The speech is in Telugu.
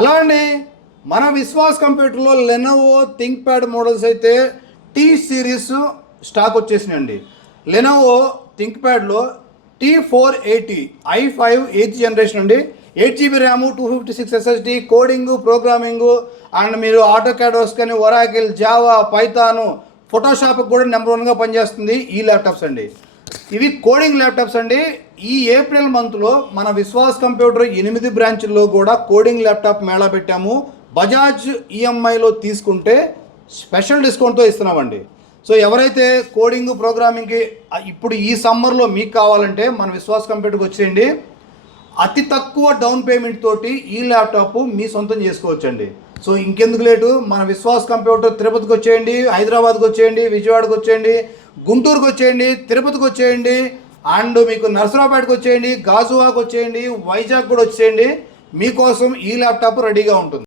హలో అండి, మన విశ్వాస్ కంప్యూటర్లో లెనోవో థింక్ ప్యాడ్ మోడల్స్ అయితే టీ సిరీస్ స్టాక్ వచ్చేసినాయండి. లెనోవో థింక్ ప్యాడ్లో T480 i5 8th జనరేషన్ అండి. 8 GB RAM, 256 SSD, coding, programming and మీరు ఆటో క్యాడ్ కానీ ఒరాకిల్, జావా, పైథాను, ఫోటోషాప్ కూడా నెంబర్ 1గా పనిచేస్తుంది ఈ ల్యాప్టాప్స్ అండి. ఇవి కోడింగ్ ల్యాప్టాప్స్ అండి. ఈ ఏప్రిల్ మంత్లో మన విశ్వాస్ కంప్యూటర్ 8 బ్రాంచ్ల్లో కూడా కోడింగ్ ల్యాప్టాప్ మేళా పెట్టాము. బజాజ్ ఈఎంఐలో తీసుకుంటే స్పెషల్ డిస్కౌంట్తో ఇస్తున్నామండి. సో ఎవరైతే కోడింగ్ ప్రోగ్రామింగ్కి ఇప్పుడు ఈ సమ్మర్లో మీకు కావాలంటే మన విశ్వాస్ కంప్యూటర్కి వచ్చేయండి. అతి తక్కువ డౌన్ పేమెంట్ తోటి ఈ ల్యాప్టాప్ మీ సొంతం చేసుకోవచ్చండి. సో ఇంకెందుకు లేటు, మన విశ్వాస్ కంప్యూటర్ తిరుపతికి వచ్చేయండి, హైదరాబాద్కి వచ్చేయండి, విజయవాడకి వచ్చేయండి, గుంటూరుకి వచ్చేయండి, తిరుపతికి వచ్చేయండి, అండ్ మీకు నర్సరావుపేటకి వచ్చేయండి, గాజువాకి వచ్చేయండి, వైజాగ్ కూడా వచ్చేయండి. మీకోసం ఈ ల్యాప్టాప్ రెడీగా ఉంటుంది.